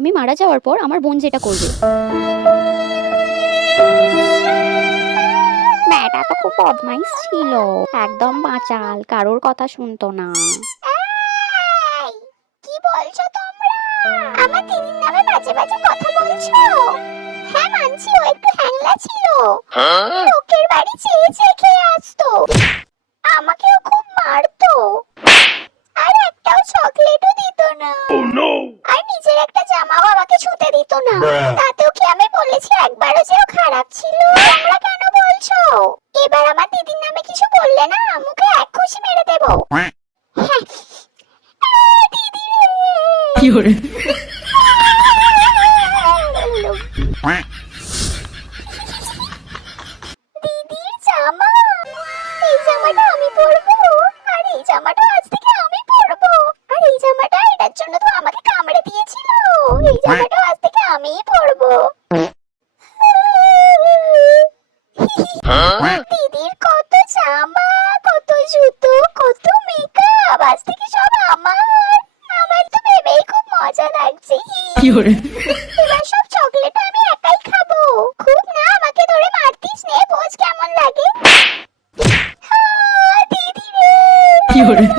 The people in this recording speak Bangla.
আমি মারা যাওয়ার পর আমার বোন যেটা করবে। মেয়েটা তো খুব বদমাইশ ছিল, একদম বাচাল, কারোর কথা শুনতো না। এই, কি বলছো তোমরা? আমার দিদির নামে বাজে বাজে কথা বলছো? হ্যাঁ মানছি, ও একটু হ্যাংলা ছিল, লোকের বাড়ি চেয়ে চেয়ে খেয়ে আসতো, আমাকেও খুব মারতো, আর একটাও চকলেটও দিত না। আর নিজের একটা জামাও আমাকে ছুঁতে দিত না। তাতেও কি আমি বলেছি একবারও যে ও খারাপ ছিল? তোমরা কেন বলছো? এবার আমার দিদির নামে কিছু বললে না, মুখে এক ঘুষি মেরে দেবো। হ্যাঁ। দিদি রে। দিদির জামা, এই জামাটা আমি পরবো, আর এই জামাটা আজ থেকে আমি পরবো, আর এই জামাটা এটার জন্য তো আমাকে কামড়ে দিয়েছিল, এই জামাটা আজ থেকে আমিই পরবো। দিদির কত জামা, কত জুতো, কত মেকআপ, আজ থেকে সব আমার। আমার তো ভেবেই খুব মজা লাগছে। এবার সব চকলেট আমি একাই খাবো। খুব না আমাকে ধরে মারতিস, নে বোঝ কেমন লাগে। দিদি রে।